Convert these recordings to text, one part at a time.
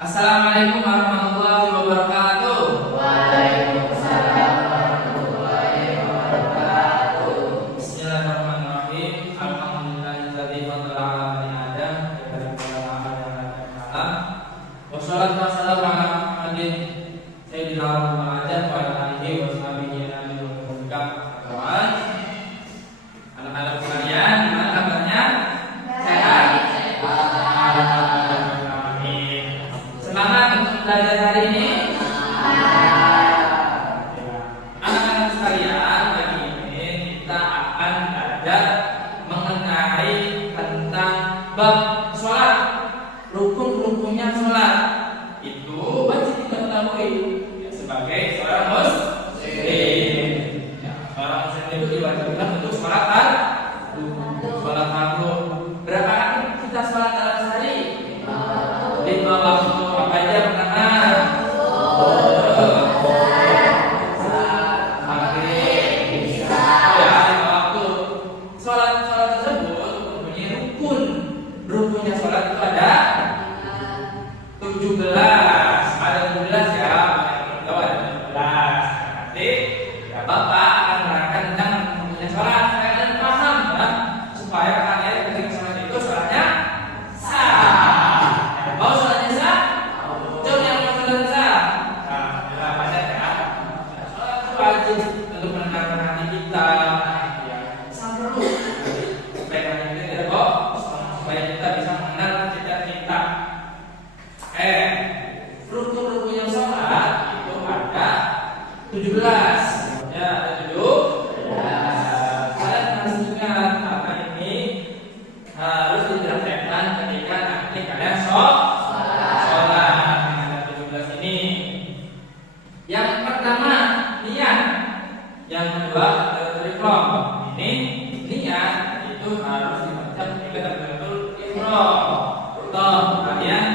Assalamualaikum warahmatullahi wabarakatuh. Waalaikumsalam warahmatullahi wabarakatuh. Bismillahirrahmanirrahim. Alhamdulillahilladzi faddala 'ala bani Adam bi kalam. Wassalatu wassalamu ala Muhammadin sayyidil awwalin wa ala alihi wa sahbihi ajma'in. Anak-anak sekalian, gimana kabarnya? Sehat? Semangat untuk belajar hari ini. Anak-anak sekalian, hari ini kita akan belajar mengenai tentang bab sholat, rukun-rukunnya sholat. Itu wajib kita ketahui ya, sebagai seorang muslim. Ya, seorang muslim itu diwajibkan untuk sholat fardu. Berapa kali kita sholat dalam sehari? 5 waktu. Apa aja pertama? Rukunnya sholat itu ada 17. Ada 17 ya. Tahu ada 17. Nanti ya Bapak akan menerangkan tentang rukunnya sholat. Supaya kalian paham ya. Supaya kalian ketika sholat itu sholatnya sah. Ya, mau sholatnya sah? Jauh yang mau sholat sah. Nah, ya, banyak ya. Sholat itu wajib untuk menenangkan hati kita. Ya, sangat perlu. Supaya kalian tidak kok. Supaya kita bisa mengenal cita-cita. Rukun-rukunnya sholat itu ada 17. Ya, ada 17. Kalian harus ingat apa ini harus dipraktekkan ketika nanti kalian sholat. Ada 17 ini. Yang pertama niat. Yang kedua ikhram. Ini niat itu harus dibaca ketika betul ikhram. Toh kalian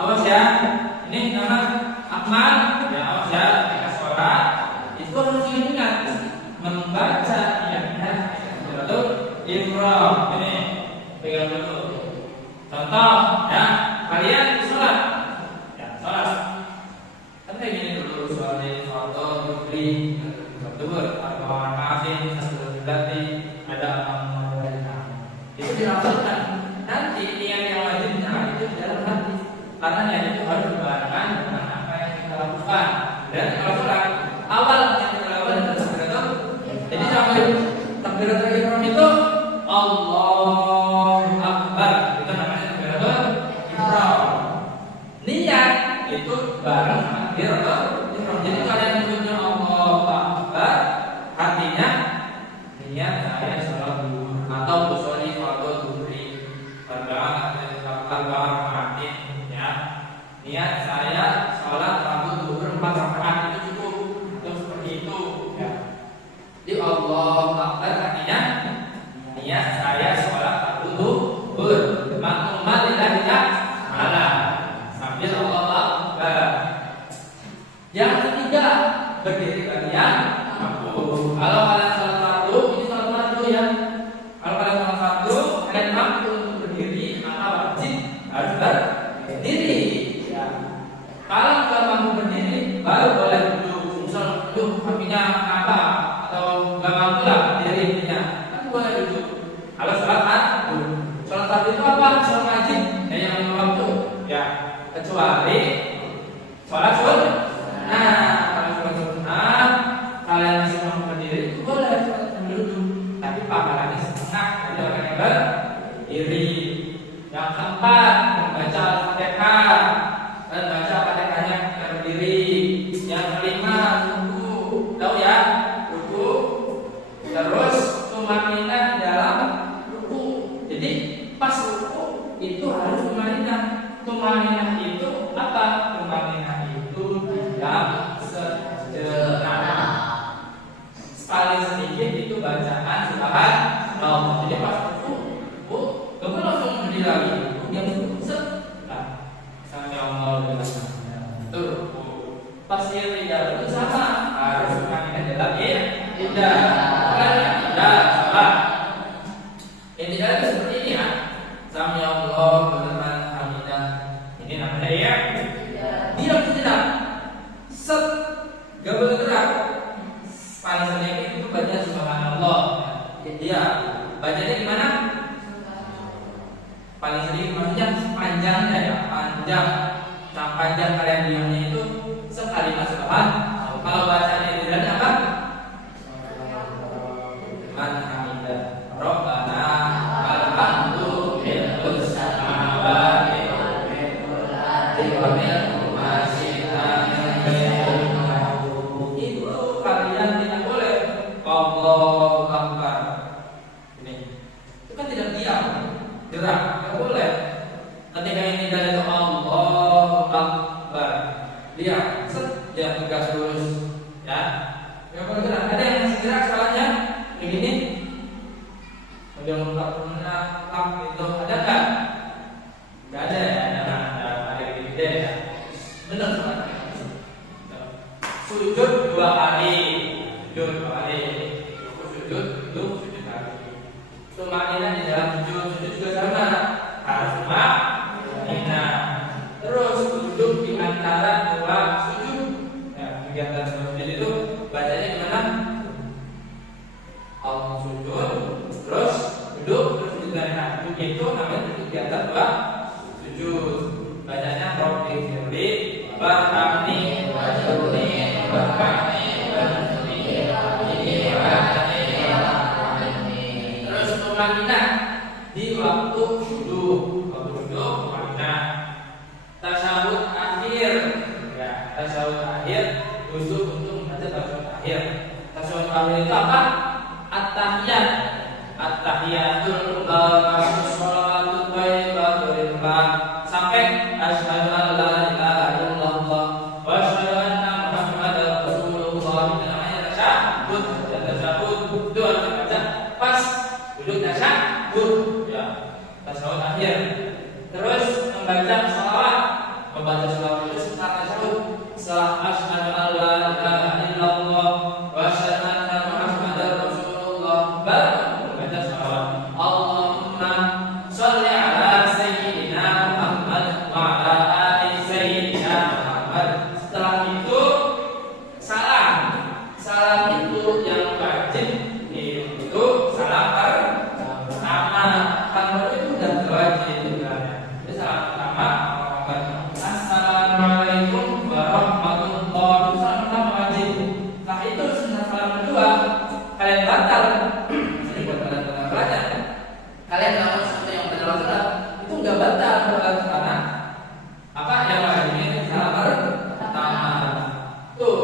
awas ya. Ini nama Akmal. Ya awas ya. Ketika sholat itu harus diingat membaca niatnya betul ikhram. Ini pegang dulu. Contoh ya, kalian sholat. Ya sholat. Kan kayak gini dulu sholat fardu dzikri. Betul, ada orang asing, satu berarti ada itu dilakukan. Nanti niat yang wajibnya itu di dalam hati. Karena niat itu harus dibarengkan dengan apa yang kita lakukan. Dan kalau sholat awal yang kita lakukan adalah takbiratul. Jadi sampai takbiratul ihram itu Allahu Akbar. Itu namanya takbiratul ihram. Niat itu bareng sama takbiratul ihram. Jadi kalian menyebutnya Allahu Akbar, artinya niat saya sholat zuhur atau usolli fardhu zuhri. Arba'ah rakaatin ya. Niat saya sholat fardhu zuhur 4 rakaat itu cukup. Itu seperti itu ya. Di Allahu Akbar artinya niat saya sholat fardhu zuhur makmuman lillahi ta'ala sambil Allahu Akbar. Yang ketiga, berdiri kalian mampu. Kalau kalian sholat fardu, ini sholat fardu ya. Kalau kalian sholat fardu, kalian mampu untuk berdiri, maka wajib harus berdiri. Ya. Kalau nggak mampu berdiri, baru boleh duduk. Misal duduk kakinya apa atau nggak mampu lah berdirinya, kan boleh duduk. Kalau sholat fardu itu apa? Sholat wajib yang lima waktu. Ya, kecuali sholat sunnah. Nah, kalau sholat sunnah kalian masih mampu berdiri, itu boleh sholat sambil duduk. Tapi paparannya setengah, jadi orang yang berdiri. Yang keempat, membaca Al-Fatihah dan baca Al-Fatihahnya kita berdiri. Yang kelima, ruku. Tahu ya? Ruku. Terus tumaninah dalam ruku. Jadi pas ruku itu harus tumaninah. Tumaninah itu apa? Tumaninah itu Diam sejenak. Set, gak boleh gerak. Paling sedikit itu baca subhanallah. Dia bacanya gimana? Paling sedikit maksudnya panjangnya ya, panjang. Nah, panjang kalian diamnya itu sekalimat subhanallah. Kalau bacanya di dalamnya apa? Man hamidah Rabbana alhamdu mil'us samawati wal ardi wa mil'u ma syi'ta itu kalian tidak boleh Allahu Akbar. Ini itu kan tidak diam, gerak, tidak boleh. Ketika ini dari itu Allahu Akbar, dia set, dia tegas lurus, ya, nggak boleh gerak. Ada yang masih gerak soalnya begini, udah menang itu ada nggak? Nggak ada ya, ada gede ya. Benar soalnya. Sujud 2 kali, sujud 2 kali, sujud kali. Tumaninah di dalam sujud juga sama, harus tumaninah. Terus duduk di antara 2 sujud. Nah, kegiatan sujud itu bacanya gimana? Allah sujud, terus duduk, terus sujud lagi. Nah, duduk itu namanya duduk di atas 2 sujud. Bacanya Rabbi firli warhamni waj'alni warhamni warhamni terus tumaninah di waktu duduk. Waktu duduk tumaninah. Tasyahud akhir, ya, tasyahud akhir duduk untuk membaca tasyahud akhir. Tasyahud akhir itu apa? At-tahiyat, at-tahiyatul sholawatul thayyibatul lillah sampai asyhadu an la ilaha illallah wa asyhadu anna muhammadar rasulullah. Itu namanya tasyahud. Dan tasyahud itu harus dibaca pas duduk tasyahud, ya, tasyahud akhir. Terus membaca sholawat, membaca sholawat itu setelah tasyahud, setelah asyhadu an la ilaha illallah wa asyhadu anna muhammadar rasulullah baru membaca sholawat. Allahumma sholli ala sayyidina Muhammad wa ala ali sayyidina Muhammad. Setelah itu salam. Salam itu yang wajib itu salam pertama. Kalau itu udah wajib juga. Jadi salam pertama Assalamualaikum warahmatullahi wabarakatuh. Salam pertama wajib. Setelah itu salam kedua kalian batal. Jadi buat kalian belajar, kalian kalau sesuatu yang benar itu nggak batal karena apa yang wajibnya itu salam pertama. Tuh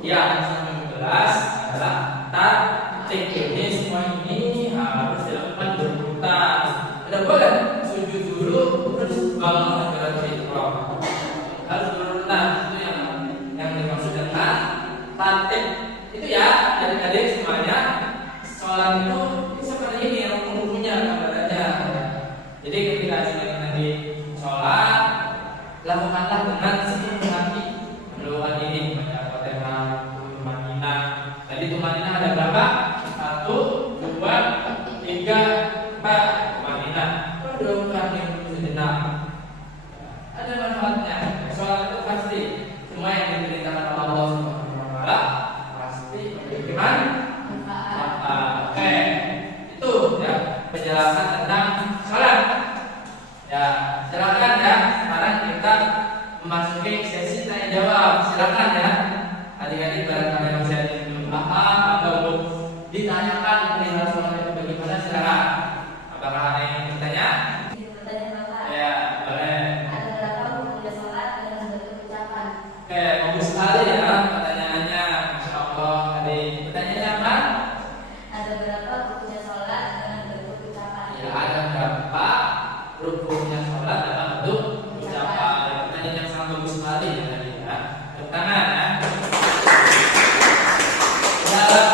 yang 19 adalah tartib. Ini semua ini harus dilakukan berurutan. Tidak boleh sujud dulu terus bangun segala fitrah. Harus berurutan. Itu yang dimaksud dengan tartib. Itu ya, adik-adik semuanya. Sholat itu seperti ini rukun-rukunnya kabarnya. Jadi ketika kita nanti sholat, lakukanlah dengan sepenuh hati. Melakukan ini baca Fatihah, tumaninah. Tadi tumaninah ada berapa? 1, 2, 3, 4 tumaninah. Kalau kami sejenak, ada manfaatnya. Sholat itu pasti semua yang diperintahkan oleh Allah Subhanahu wa Ta'ala pasti memiliki manfaat. Oke, itu ya penjelasan tentang sholat. Ya, silakan ya. Sekarang kita memasuki sesi tanya jawab. Silakan ya. Adik-adik barangkali masih ada yang belum paham atau belum ditanyakan perihal sholat itu bagaimana, silakan. Apakah ada yang bertanya? Ya, boleh. Ada berapa hukumnya sholat dengan bentuk ucapan? Oke, bagus sekali ya pertanyaannya. Masya Allah. Adik, pertanyaannya apa? Ada berapa hukumnya sholat dengan bentuk ucapan? Ya, ada berapa rukunnya sholat dalam bentuk ucapan? Pertanyaan yang sangat bagus sekali ya tadi ya. Tepuk tangan ya. Dalam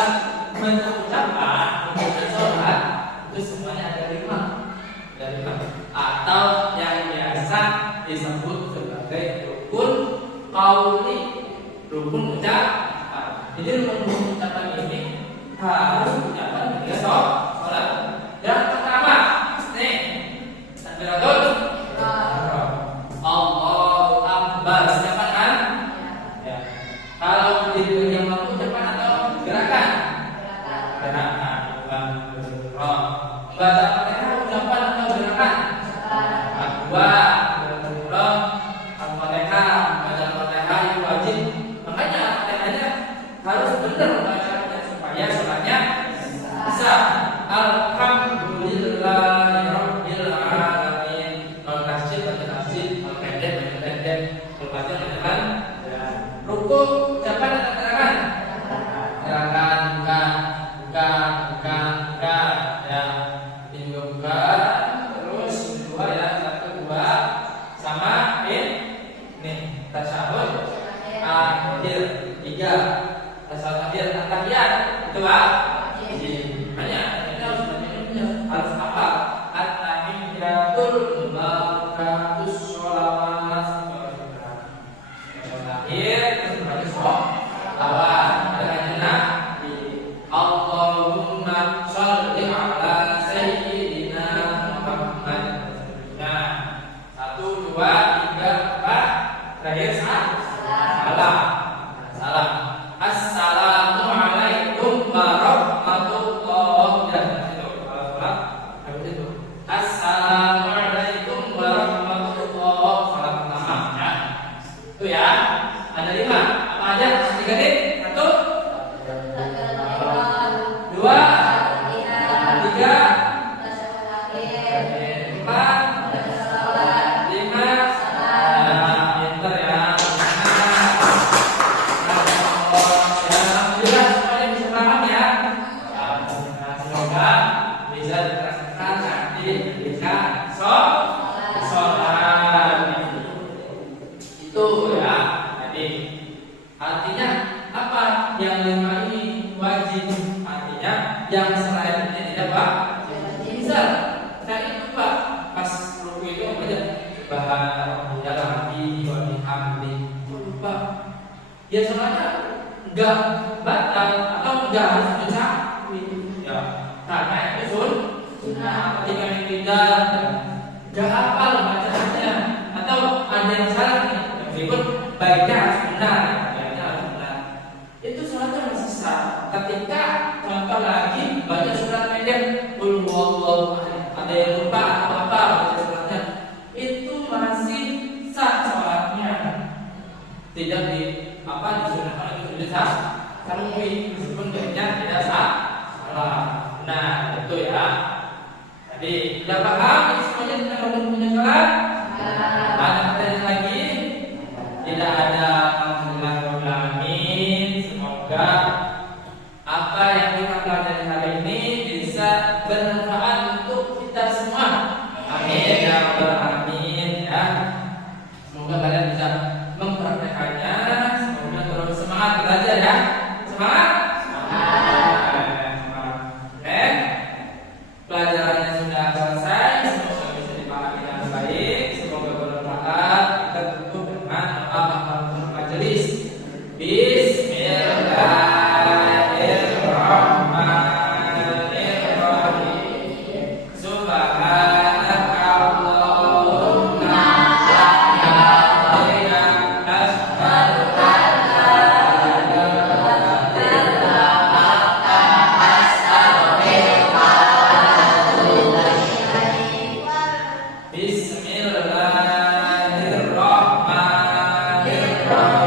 bentuk ucapan, rukunnya sholat itu semuanya ada 5. Ada 5. Atau yang biasa disebut sebagai rukun qauli, rukun ucapan. Jadi rukun ucapan ini harus ucapan ketika sholat. Yang pertama, nih, takbiratul ihram. Allahu Akbar. sabar, ucapan kan? Ya. Kalau di yang mampu ucapan atau gerakan? Gerakan. Bukan bergerak. Baca Fatihah ucapan atau gerakan? Dua. Bergerak. Al-Fatihah, baca Fatihah itu wajib. Makanya Fatihahnya harus benar bacanya supaya sholatnya bisa. Alhamdulillahirabbil alamin. Kalau tasjid baca tasjid, kalau pendek baca pendek, kalau baca bacakan. Ruku ucapan atau gerakan? Gerakan, buka. Ya, ini juga buka. Terus kedua ya, satu dua sama nih tasyahud akhir tiga tasyahud akhir tahiyat itu hanya harus apa? At-tahiyyatul barakatuh sholawat akhir terus baca sholawat dengan Nabi Allahumma sholli ala sayyidina Muhammad. Nah, 1, 2, 3, 4 terakhir salam. Assalamualaikum warahmatullahi wabarakatuh. Assalamualaikum warahmatullahi wabarakatuh. Itu ya. Ada 5. Apa aja? 3 nih. 1, 2, 3, 4, 5. Pinter ya. Alhamdulillah semuanya bisa paham ya. Semoga bisa diterapkan nanti ketika sholat. Itu ya. Jadi artinya apa? Yang 5 ini wajib. Artinya yang selain ini tidak Pak. Misal saya itu Pak pas ruku itu aja bahasa dalam hati wa bihamdi lupa. Ya sholatnya enggak batal atau enggak harus baca ya karena itu sunnah. Ketika yang tidak enggak hafal bacaannya atau ada yang salah nih meskipun baiknya harus benar, itu sholatnya masih sah. Ketika contoh lagi baca surat pendek qul huwallahu ahad, ada yang lupa atau apa baca suratnya, itu masih sah sholatnya. Tidak di disunahkan itu sudah sah tarwih meskipun baiknya tidak sah salah. Nah itu ya. Jadi sudah paham ini semuanya tentang rukun sholat? Ada pertanyaan lagi? Tidak ada. Alhamdulillah alamin. Semoga apa yang kita pelajari hari ini bisa bermanfaat untuk kita semua. Amin ya rabbal alamin ya. Semoga kalian bisa mempraktekannya. Semoga terus semangat belajar ya. Semangat. Pelajarannya sudah selesai. Semoga bisa dipahami dengan baik. Semoga bermanfaat. Kita tutup dengan doa majelis. Bismillahirrahmanirrahim. Subhanakallahumma Bismillahirrahmanirrahim.